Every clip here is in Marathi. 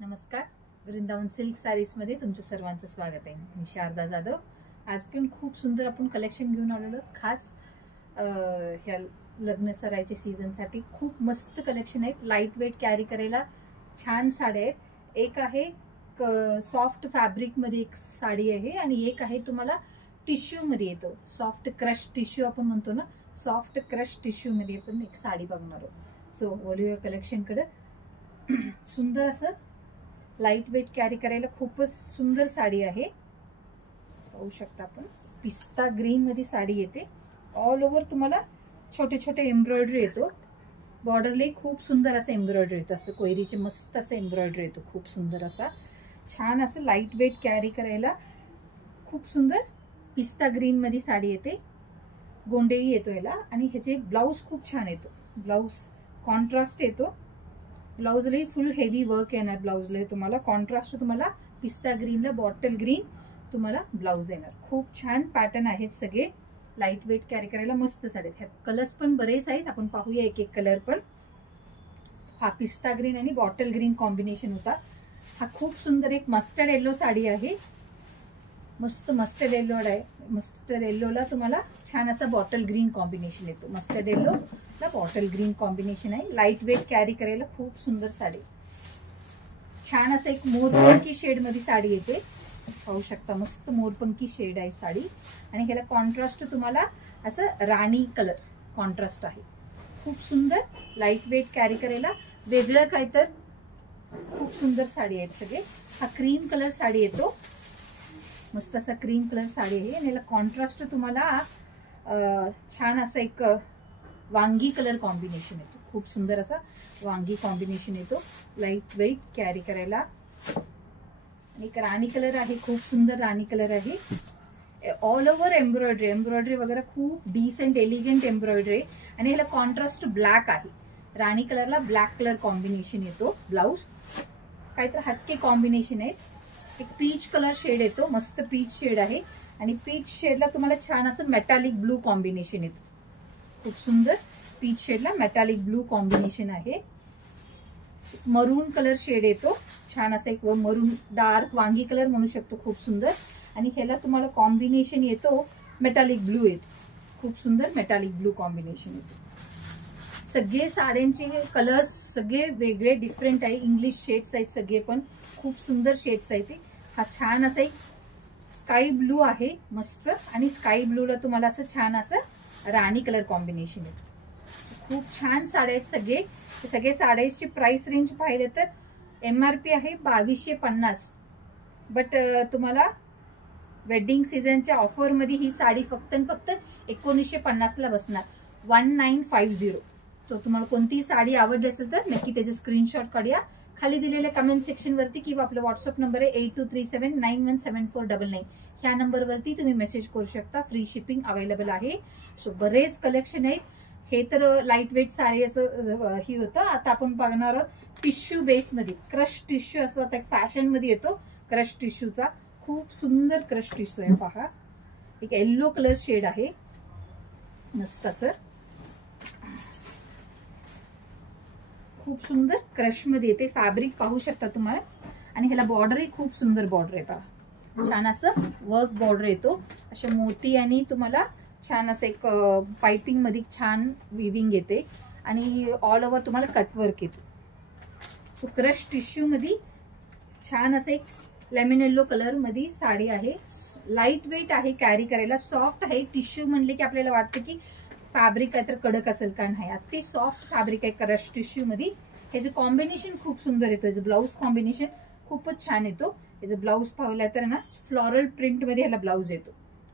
नमस्कार, वृंदावन सिल्क सारीज मध्ये तुमचं सर्वांचं स्वागत आहे. मी शारदा जाधव. आज पण खूप सुंदर आपण कलेक्शन घेऊन आलेलो खास ह्या लग्न सराईच्या सीझन साठी. खूप मस्त कलेक्शन आहेत. लाईट वेट कॅरी करायला छान साड्या आहेत. एक आहे सॉफ्ट फॅब्रिक मध्ये एक साडी आहे आणि एक आहे तुम्हाला टिश्यू मध्ये येतो. सॉफ्ट क्रश टिश्यू आपण म्हणतो ना, सॉफ्ट क्रश टिश्यू मध्ये आपण एक साडी बघणार आहोत. सो वॉल्युअर कलेक्शन कडे सुंदर असं लाईट वेट कॅरी करायला खूपच सुंदर साडी आहे. पाहू शकता आपण पिस्ता ग्रीन मध्ये साडी येते. ऑल ओव्हर तुम्हाला छोटे छोटे एम्ब्रॉयडरी येतो. बॉर्डरला खूप सुंदर असं एम्ब्रॉयडरी येतो. असं कोयरीचे मस्त असं एम्ब्रॉयडरी येतो. खूप सुंदर असा छान असं लाईट वेट कॅरी करायला खूप सुंदर पिस्ता ग्रीन मध्ये साडी येते. गोंडेही येतो याला आणि ह्याचे ब्लाऊज खूप छान येतो. ब्लाऊज कॉन्ट्रास्ट येतो. ब्लाऊजलाही फुल हेवी वर्क येणार. ब्लाऊजला तुम्हाला कॉन्ट्रास्ट तुम्हाला पिस्ता ग्रीनला बॉटल ग्रीन तुम्हाला ब्लाऊज येणार. खूप छान पॅटर्न आहेत. सगळे लाईट वेट कॅरी करायला मस्त साडे. ह्यात कलर्स पण बरेच आहेत. आपण पाहूया एक एक कलर पण. हा पिस्ता ग्रीन आणि बॉटल ग्रीन कॉम्बिनेशन होता. हा खूप सुंदर एक मस्टर्ड येलो साडी आहे. मस्त मस्टर्ड येलो आहे. मस्टर्ड येल्लोला तुम्हाला छान असा बॉटल ग्रीन कॉम्बिनेशन येतो. मस्टर्ड येलो ला बॉटल ग्रीन कॉम्बिनेशन आहे. लाईट वेट कॅरी करायला खूप सुंदर साडी. छान असं एक मोरपंखी शेड मध्ये साडी येते. पाहू शकता मस्त मोरपंखी शेड आहे साडी आणि ह्याला कॉन्ट्रास्ट तुम्हाला असं राणी कलर कॉन्ट्रास्ट आहे. खूप सुंदर लाईट वेट कॅरी करायला वेगळं काय तर खूप सुंदर साडी आहेत सगळे. हा क्रीम कलर साडी येतो. मस्त असा क्रीम कलर साडी आहे आणि याला कॉन्ट्रास्ट तुम्हाला छान असं एक वांगी कलर कॉम्बिनेशन येतो. खूप सुंदर असा वांगी कॉम्बिनेशन येतो लाईट वेट कॅरी करायला. एक राणी कलर आहे. खूप सुंदर राणी कलर आहे. ऑल ओव्हर एम्ब्रॉयडरी वगैरे खूप डिसेंट एलिगंट एम्ब्रॉयडरी आणि ह्याला कॉन्ट्रास्ट ब्लॅक आहे. राणी कलरला ब्लॅक कलर कॉम्बिनेशन येतो. ब्लाऊज काहीतरी हटके कॉम्बिनेशन आहे. एक पीच कलर शेड येतो. मस्त पीच शेड आहे आणि पीच शेडला तुम्हाला छान असं मेटालिक ब्लू कॉम्बिनेशन येतो. खूप सुंदर पीच शेडला मेटालिक ब्लू कॉम्बिनेशन आहे. मरून कलर शेड येतो. छान असं एक मरून डार्क वांगी कलर म्हणू शकतो. खूप सुंदर आणि ह्याला तुम्हाला कॉम्बिनेशन येतो मेटालिक ब्लू येतो. खूप सुंदर मेटालिक ब्लू कॉम्बिनेशन येतो. सगळे साड्यांचे कलर्स सगळे वेगळे डिफरंट आहे. इंग्लिश शेड्स आहेत सगळे पण खूप सुंदर शेड्स आहेत. हा छान असा एक स्काय ब्लू आहे मस्त आणि स्काय ब्लूला तुम्हाला असं छान असं राणी कलर कॉम्बिनेशन येतं. खूप छान साड्या आहेत सगळे. सगळे साड्यांची प्राइस रेंज पाहिले तर MRP आहे 2250. बट तुम्हाला वेडिंग सीझनच्या ऑफर मध्ये ही साडी फक्त 1950 ला बसणार. 1950. तो तुम्हाला कोणती साडी आवडली असेल तर नक्की त्याचे स्क्रीनशॉट काढूया. खाली दिलेल्या कमेंट सेक्शन वरती किंवा आपला व्हॉट्सअप नंबर आहे 8237917499. ह्या नंबरवरती तुम्ही मेसेज करू शकता. फ्री शिपिंग अवेलेबल आहे. सो बरेच कलेक्शन आहेत. हे तर लाईट वेट साडी असं ही होतं. आता आपण बघणार आहोत टिश्यू बेस मध्ये. क्रश टिश्यू असं आता फॅशन मध्ये येतो क्रश टिश्यूचा. खूप सुंदर क्रश टिश्यू आहे. पहा एक येल्लो कलर शेड आहे मस्त असं. खूप सुंदर क्रश मध्ये येते. फॅब्रिक पाहू शकता तुम्हाला आणि ह्याला बॉर्डरही खूप सुंदर बॉर्डर आहे. पहा छान असं वर्क बॉर्डर येतो. अशा मोती आणि तुम्हाला छान असं एक पाइपिंग मध्ये छान विविंग येते आणि ऑल ओव्हर तुम्हाला कटवर्क येतो. सो क्रश टिश्यू मध्ये छान असं एक लेमन येल्लो कलर मध्ये साडी आहे. लाईट वेट आहे कॅरी करायला. सॉफ्ट आहे. टिश्यू म्हणले की आपल्याला वाटतं की फॅब्रिक काय तर कडक असेल का नाही. अति सॉफ्ट फॅब्रिक आहे क्रश टिश्यू मध्ये. ह्याचं कॉम्बिनेशन खूप सुंदर येतो. ह्याचं ब्लाऊज कॉम्बिनेशन खूपच छान येतो. ह्याचं ब्लाऊज पाहिलं तर ना फ्लोरल प्रिंट मध्ये ह्याला ब्लाऊज येतो.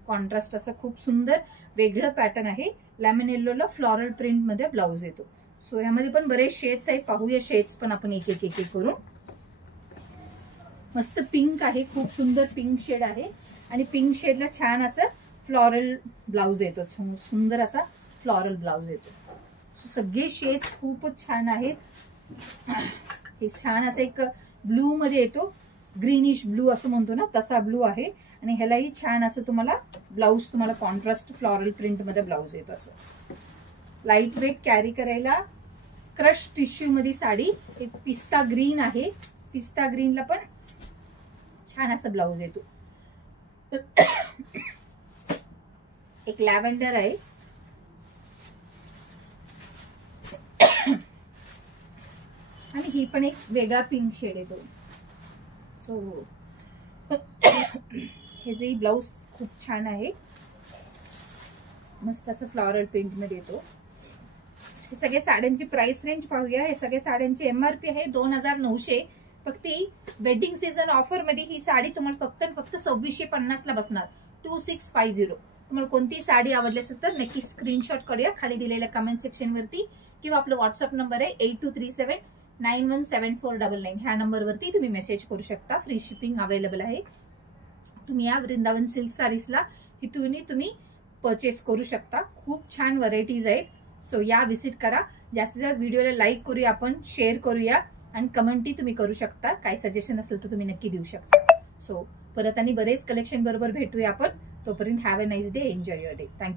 कॉन्ट्रास्ट असं खूप सुंदर वेगळं पॅटर्न आहे. लेमन येल्लोला फ्लोरल प्रिंट मध्ये ब्लाऊज येतो. सो यामध्ये पण बरेच शेड्स आहेत. पाहूया शेड्स पण आपण एक एक करून. मस्त पिंक आहे. खूप सुंदर पिंक शेड आहे आणि पिंक शेडला छान असं फ्लोरल ब्लाऊज येतो. सुंदर असा फ्लोरल ब्लाऊज येतो. सगळे शेड्स खूपच छान आहेत. हे छान असं एक ब्लू मध्ये येतो. ग्रीनिश ब्लू असं म्हणतो ना तसा ब्लू आहे आणि ह्यालाही छान असं तुम्हाला ब्लाऊज तुम्हाला कॉन्ट्रास्ट फ्लोरल प्रिंट मध्ये ब्लाऊज येतो. असं लाईट वेट कॅरी करायला क्रश टिश्यू मध्ये साडी. एक पिस्ता ग्रीन आहे. पिस्ता ग्रीनला पण छान असं ब्लाऊज येतो. एक लॅव्हेंडर आहे आणि ही पण एक वेगळा पिंक शेड येतो. सो हे जे ब्लाऊज खूप छान आहे, मस्त असं फ्लॉरल प्रिंट मध्ये येतो. हे सगळे साड्यांची प्राइस रेंज पाहूया. हे सगळे साड्यांची MRP आहे 2900. फक्त वेडिंग सीझन ऑफर मध्ये ही साडी तुम्हाला फक्त 2650 ला बसणार. 2650. तुम्हाला कोणती साडी आवडली असेल तर नक्की स्क्रीनशॉट काढूया खाली दिलेल्या कमेंट सेक्शन वरती, किंवा आपला व्हॉट्सअप नंबर आहे 8237917499. ह्या नंबरवरती तुम्ही मेसेज करू शकता. फ्री शिपिंग अवेलेबल आहे. तुम्ही या वृंदावन सिल्क सारीजला इथूनही तुम्ही परचेस करू शकता. खूप छान व्हरायटीज आहेत. सो या विजिट करा. जास्तीत जास्त व्हिडिओला लाईक करूया, आपण शेअर करूया आणि कमेंटही तुम्ही करू शकता. काय सजेशन असेल तर तुम्ही नक्की देऊ शकता. सो परत आणि बरेच कलेक्शन बरोबर भेटूया आपण. तोपर्यंत have a nice day. Enjoy your day. Thank you.